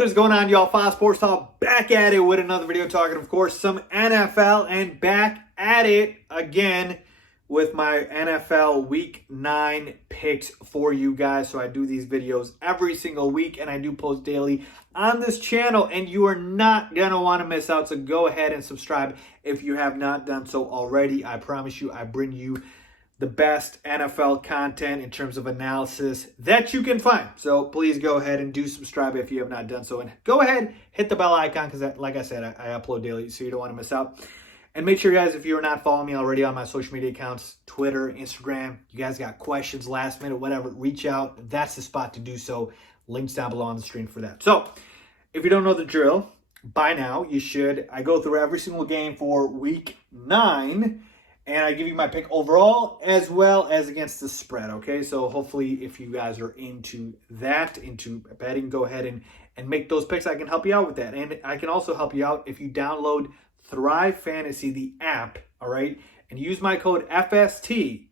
What is going on, y'all? FaizSportsTalk back at it with another video talking, of course, some NFL, and back at it again with my NFL Week 9 picks for you guys. So I do these videos every single week, and I do post daily on this channel, and you are not going to want to miss out. So go ahead and subscribe if you have not done so already. I promise you, I bring you the best NFL content in terms of analysis that you can find. So please go ahead and do subscribe if you have not done so. And go ahead, hit the bell icon because, like I said, I upload daily, so you don't want to miss out. And make sure, guys, if you're not following me already on my social media accounts, Twitter, Instagram, you guys got questions, last minute, whatever, reach out. That's the spot to do so. Links down below on the screen for that. So if you don't know the drill, by now you should. I go through every single game for Week 9. And I give you my pick overall as well as against the spread, okay? So hopefully if you guys are into that, into betting, go ahead and make those picks. I can help you out with that. And I can also help you out if you download Thrive Fantasy, the app, all right? And use my code FST.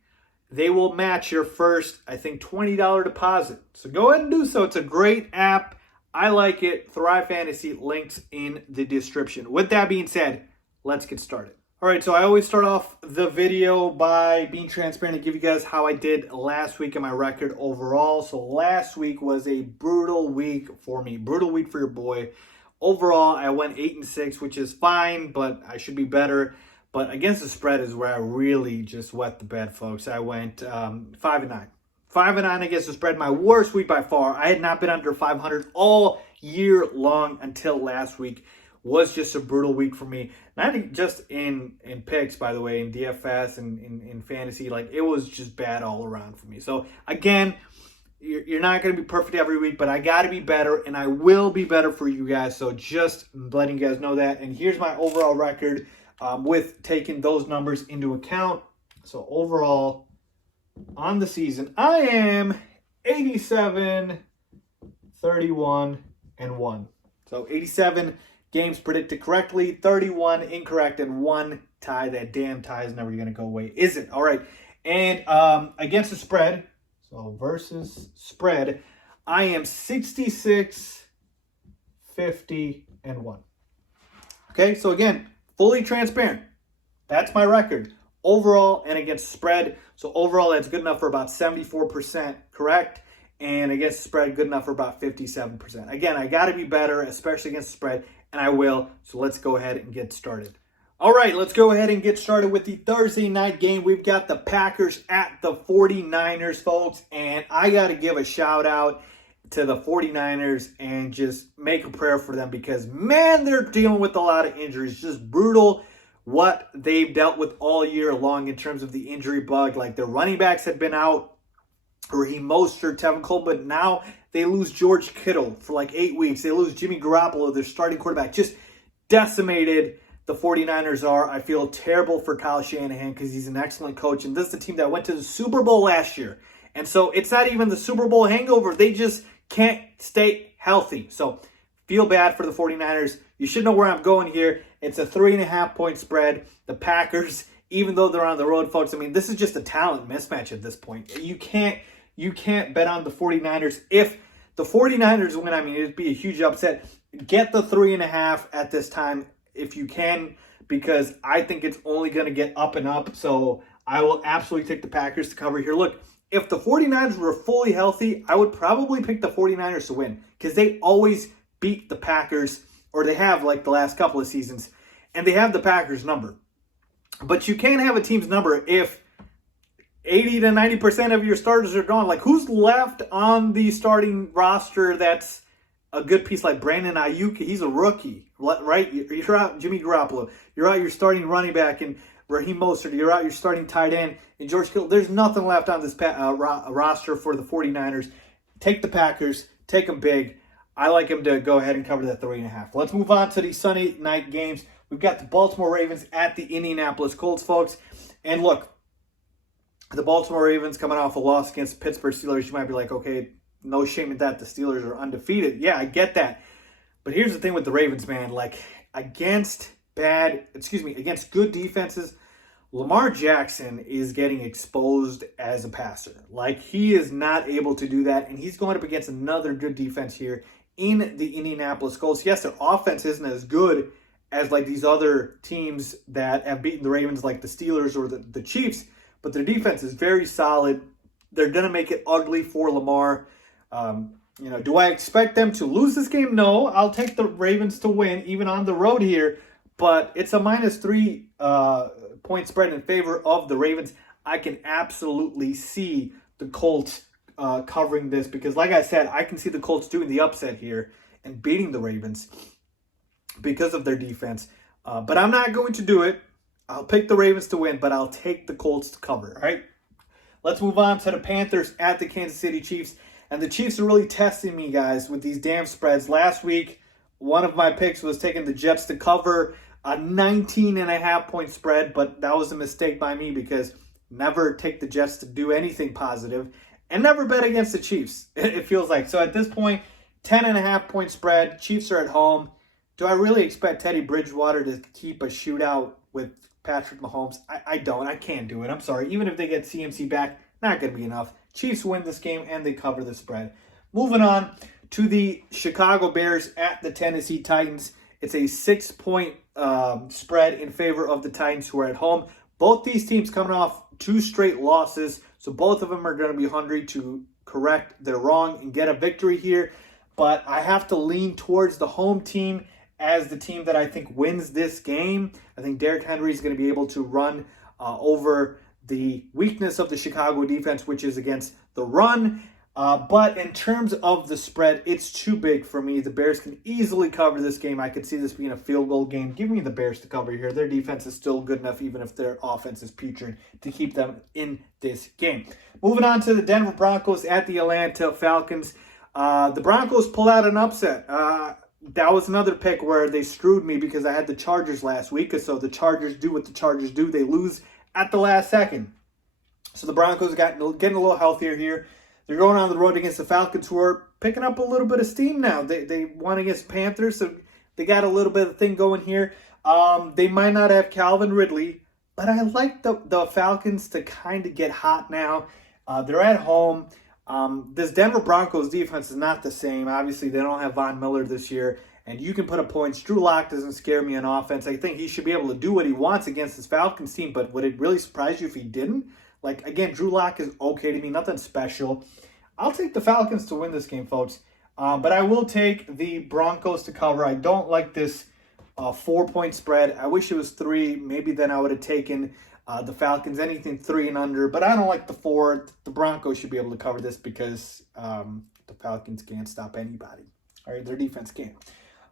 They will match your first, I think, $20 deposit. So go ahead and do so. It's a great app. I like it. Thrive Fantasy, links in the description. With that being said, let's get started. All right, so I always start off the video by being transparent and give you guys how I did last week and my record overall. So last week was a brutal week for me. Brutal week for your boy. Overall, I went 8-6, which is fine, but I should be better. But against the spread is where I really just wet the bed, folks. I went 5-9. 5-9 against the spread, my worst week by far. I had not been under 500 all year long until last week. Was just a brutal week for me. Not just in picks, by the way, in DFS and in fantasy. Like, it was just bad all around for me. So, again, you're not going to be perfect every week, but I got to be better, and I will be better for you guys. So, just letting you guys know that. And here's my overall record with taking those numbers into account. So, overall, on the season, I am 87, 31, and 1. So, 87 games predicted correctly, 31 incorrect, and 1 tie. That damn tie is never going to go away, is it? All right. And against the spread, so versus spread, I am 66, 50, and 1. Okay, so again, fully transparent. That's my record overall and against spread. So overall, that's good enough for about 74% correct. And against the spread, good enough for about 57%. Again, I got to be better, especially against the spread. And I will. So let's go ahead and get started. All right, let's go ahead and get started with the Thursday night game. We've got the Packers at the 49ers, folks. And I got to give a shout out to the 49ers and just make a prayer for them because, man, they're dealing with a lot of injuries. Just brutal what they've dealt with all year long in terms of the injury bug. Like, their running backs have been out. Raheem Mostert, Tevin Coleman, but now they lose George Kittle for like 8 weeks. They lose Jimmy Garoppolo, their starting quarterback. Just decimated the 49ers are. I feel terrible for Kyle Shanahan because he's an excellent coach. And this is the team that went to the Super Bowl last year. And so it's not even the Super Bowl hangover. They just can't stay healthy. So feel bad for the 49ers. You should know where I'm going here. It's a 3.5-point spread. The Packers, even though they're on the road, folks, I mean, this is just a talent mismatch at this point. You can't bet on the 49ers. If the 49ers win, I mean, it'd be a huge upset. Get the 3.5 at this time if you can, because I think it's only going to get up and up. So I will absolutely take the Packers to cover here. Look, if the 49ers were fully healthy, I would probably pick the 49ers to win because they always beat the Packers, or they have like the last couple of seasons, and they have the Packers number. But you can't have a team's number if 80 to 90% of your starters are gone. Like, who's left on the starting roster that's a good piece? Like Brandon Ayuk, he's a rookie, right? You're out Jimmy Garoppolo. You're out your starting running back and Raheem Mostert. You're out your starting tight end and George Kittle. There's nothing left on this roster for the 49ers. Take the Packers. Take them big. I like them to go ahead and cover that 3.5. Let's move on to the Sunday night games. We've got the Baltimore Ravens at the Indianapolis Colts, folks. And look, the Baltimore Ravens coming off a loss against the Pittsburgh Steelers. You might be like, okay, no shame in that. The Steelers are undefeated. Yeah, I get that. But here's the thing with the Ravens, man. Like, against good defenses, Lamar Jackson is getting exposed as a passer. Like, he is not able to do that. And he's going up against another good defense here in the Indianapolis Colts. Yes, their offense isn't as good as like these other teams that have beaten the Ravens, like the Steelers or the Chiefs, but their defense is very solid. They're going to make it ugly for Lamar. Do I expect them to lose this game? No. I'll take the Ravens to win, even on the road here, but it's a -3 point spread in favor of the Ravens. I can absolutely see the Colts covering this because, like I said, I can see the Colts doing the upset here and beating the Ravens because of their defense. But I'm not going to do it. I'll pick the Ravens to win, but I'll take the Colts to cover. All right? Let's move on to the Panthers at the Kansas City Chiefs. And the Chiefs are really testing me, guys, with these damn spreads. Last week, one of my picks was taking the Jets to cover a 19.5-point spread, but that was a mistake by me because never take the Jets to do anything positive and never bet against the Chiefs, it feels like. So at this point, 10.5-point spread. Chiefs are at home. Do I really expect Teddy Bridgewater to keep a shootout with Patrick Mahomes? I don't. I can't do it. I'm sorry. Even if they get CMC back, not going to be enough. Chiefs win this game and they cover the spread. Moving on to the Chicago Bears at the Tennessee Titans. It's a 6-point spread in favor of the Titans, who are at home. Both these teams coming off 2 straight losses, so both of them are going to be hungry to correct their wrong and get a victory here. But I have to lean towards the home team as the team that I think wins this game. I think Derrick Henry is going to be able to run over the weakness of the Chicago defense, which is against the run. But in terms of the spread, it's too big for me. The Bears can easily cover this game. I could see this being a field goal game. Give me the Bears to cover here. Their defense is still good enough, even if their offense is putrid, to keep them in this game. Moving on to the Denver Broncos at the Atlanta Falcons. The Broncos pull out an upset. That was another pick where they screwed me because I had the Chargers last week. So the Chargers do what the Chargers do. They lose at the last second. So the Broncos getting a little healthier here. They're going on the road against the Falcons, who are picking up a little bit of steam now. They won against Panthers, so they got a little bit of thing going here. They might not have Calvin Ridley, but I like the Falcons to kind of get hot now. They're at home. This Denver Broncos defense is not the same. Obviously, they don't have Von Miller this year, and you can put up points. Drew Lock doesn't scare me on offense. I think he should be able to do what he wants against this Falcons team, but would it really surprise you if he didn't? Like, again, Drew Lock is okay to me, nothing special. I'll take the Falcons to win this game, folks. But I will take the Broncos to cover. I don't like this 4-point spread. I wish it was 3. Maybe then I would have taken the Falcons, anything 3 and under. But I don't like the 4. The Broncos should be able to cover this because the Falcons can't stop anybody. All right, their defense can't.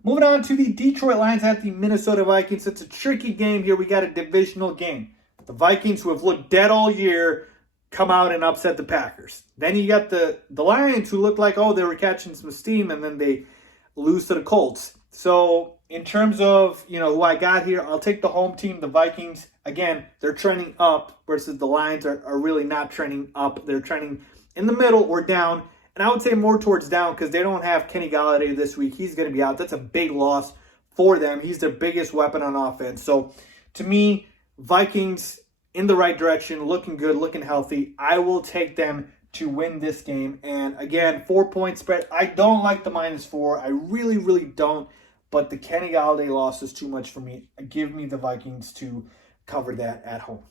Moving on to the Detroit Lions at the Minnesota Vikings. It's a tricky game here. We got a divisional game. The Vikings, who have looked dead all year, come out and upset the Packers. Then you got the Lions, who look like, they were catching some steam, and then they lose to the Colts. So in terms of, who I got here, I'll take the home team, the Vikings. Again, they're trending up versus the Lions are really not trending up. They're trending in the middle or down. And I would say more towards down because they don't have Kenny Golladay this week. He's going to be out. That's a big loss for them. He's their biggest weapon on offense. So to me, Vikings in the right direction, looking good, looking healthy. I will take them to win this game. And again, 4-point spread. I don't like the -4. I really, really don't. But the Kenny Golladay loss is too much for me. Give me the Vikings to cover that at home.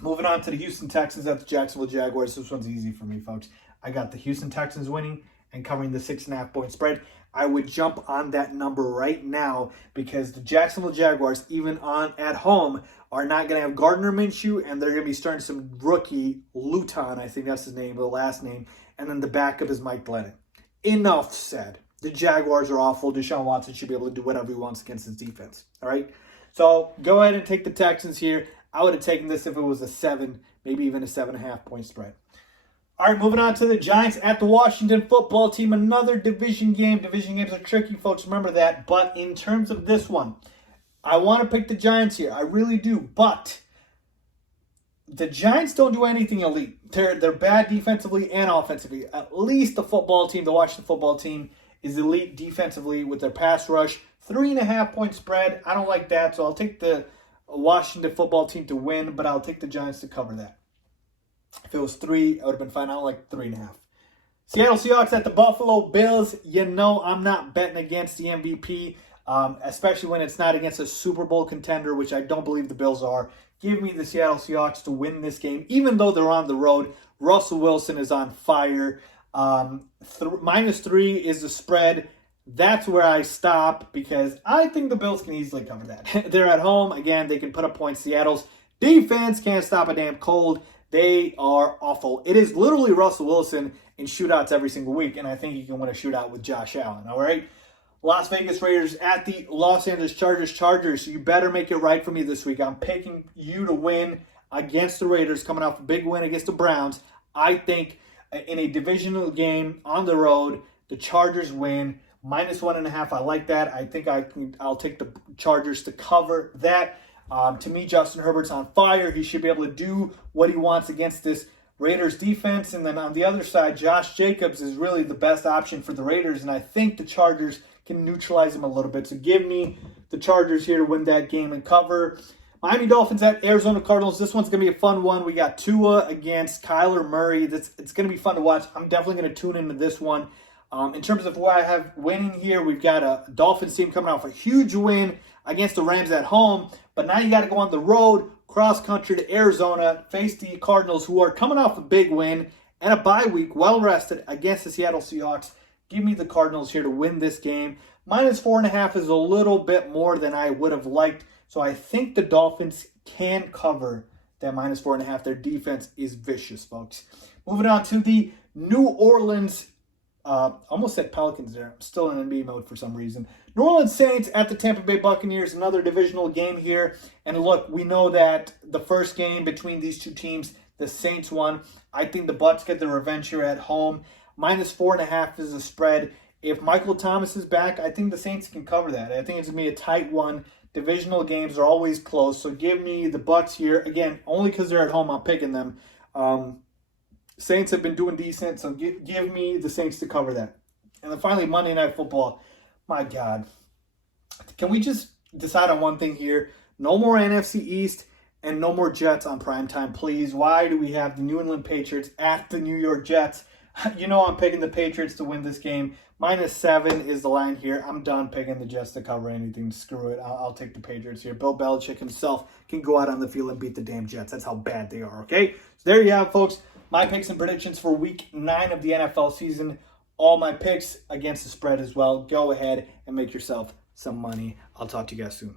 Moving on to the Houston Texans at the Jacksonville Jaguars. This one's easy for me, folks. I got the Houston Texans winning and covering the 6.5-point spread. I would jump on that number right now because the Jacksonville Jaguars, even at home, are not going to have Gardner Minshew, and they're going to be starting some rookie, Luton, I think that's his name, the last name, and then the backup is Mike Glennon. Enough said. The Jaguars are awful. Deshaun Watson should be able to do whatever he wants against his defense. All right? So go ahead and take the Texans here. I would have taken this if it was a 7, maybe even a 7.5-point spread. All right, moving on to the Giants at the Washington football team. Another division game. Division games are tricky, folks. Remember that. But in terms of this one, I want to pick the Giants here. I really do. But the Giants don't do anything elite. They're bad defensively and offensively. At least the Washington football team, is elite defensively with their pass rush. 3.5-point spread. I don't like that, so I'll take the Washington football team to win, but I'll take the Giants to cover that. If it was 3, I would have been fine. I don't like 3.5. Seattle Seahawks at the Buffalo Bills. You know I'm not betting against the MVP, especially when it's not against a Super Bowl contender, which I don't believe the Bills are. Give me the Seattle Seahawks to win this game, even though they're on the road. Russell Wilson is on fire. -3 is the spread. That's where I stop because I think the Bills can easily cover that. They're at home. Again, they can put up points. Seattle's defense can't stop a damn cold. They are awful. It is literally Russell Wilson in shootouts every single week, and I think he can win a shootout with Josh Allen, all right? Las Vegas Raiders at the Los Angeles Chargers. Chargers, you better make it right for me this week. I'm picking you to win against the Raiders, coming off a big win against the Browns. I think in a divisional game on the road, the Chargers win. -1.5, I like that. I think I'll take the Chargers to cover that. To me, Justin Herbert's on fire. He should be able to do what he wants against this Raiders defense. And then on the other side, Josh Jacobs is really the best option for the Raiders. And I think the Chargers can neutralize him a little bit. So give me the Chargers here to win that game and cover. Miami Dolphins at Arizona Cardinals. This one's going to be a fun one. We got Tua against Kyler Murray. It's going to be fun to watch. I'm definitely going to tune into this one. In terms of who I have winning here, we've got a Dolphins team coming off a huge win against the Rams at home. But now you got to go on the road, cross-country to Arizona, face the Cardinals, who are coming off a big win and a bye week, well-rested against the Seattle Seahawks. Give me the Cardinals here to win this game. -4.5 is a little bit more than I would have liked. So I think the Dolphins can cover that -4.5. Their defense is vicious, folks. Moving on to the New Orleans, almost said Pelicans there. I'm still in NBA mode for some reason. New Orleans Saints at the Tampa Bay Buccaneers, another divisional game here. And look, we know that the first game between these two teams, the Saints won. I think the Bucs get their revenge here at home. -4.5 is the spread. If Michael Thomas is back, I think the Saints can cover that. I think it's going to be a tight one. Divisional games are always close, so give me the Bucs here. Again, only because they're at home, I'm picking them. Saints have been doing decent, so give me the Saints to cover that. And then finally, Monday Night Football. My God. Can we just decide on one thing here? No more NFC East and no more Jets on primetime, please. Why do we have the New England Patriots at the New York Jets? You know I'm picking the Patriots to win this game. -7 is the line here. I'm done picking the Jets to cover anything. Screw it. I'll take the Patriots here. Bill Belichick himself can go out on the field and beat the damn Jets. That's how bad they are, okay? So there you have it, folks. My picks and predictions for Week 9 of the NFL season. All my picks against the spread as well. Go ahead and make yourself some money. I'll talk to you guys soon.